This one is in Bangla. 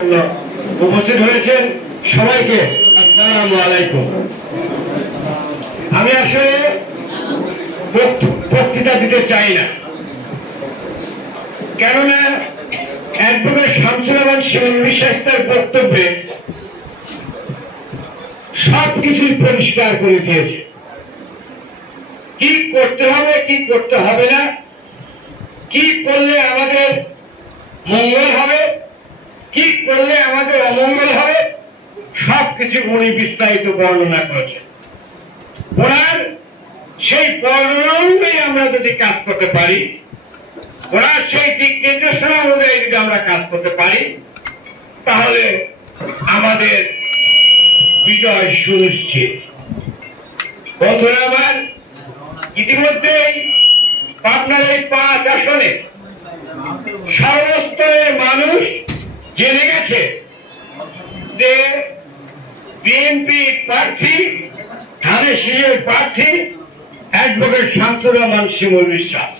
উপস্থিত হয়েছেন সবাইকে। আমি আসলে বক্তৃতা দিতে চাই না। কেননা অ্যাডভোকেট শামসুর শিবন বিশ্বাস তার বক্তব্যে সব কিছুই পরিষ্কার করে দিয়েছে। কি করতে হবে, কি করতে হবে না, কি করলে আমাদের মঙ্গল হবে কি করলে আমাদের অমঙ্গল হবে। সব কিছু উনি বিস্তারিত বর্ণনা করেছেন ওনার সেই বর্ণনা আমরা যদি কাজ করতে পারি, ওনার সেই দিক নির্দেশনা অনুযায়ী যদি আমরা কাজ করতে পারি, তাহলে আমাদের বিজয় সুনিশ্চিত। বন্ধুরা আমার, ইতিমধ্যেই আপনার এই পাঁচ আসনে সর্বস্তরের মানুষ জেনে গেছে যে বিএনপি প্রার্থী ধানের শীষের প্রার্থী অ্যাডভোকেট শামসুর রহমান শিমুল বিশ্বাস।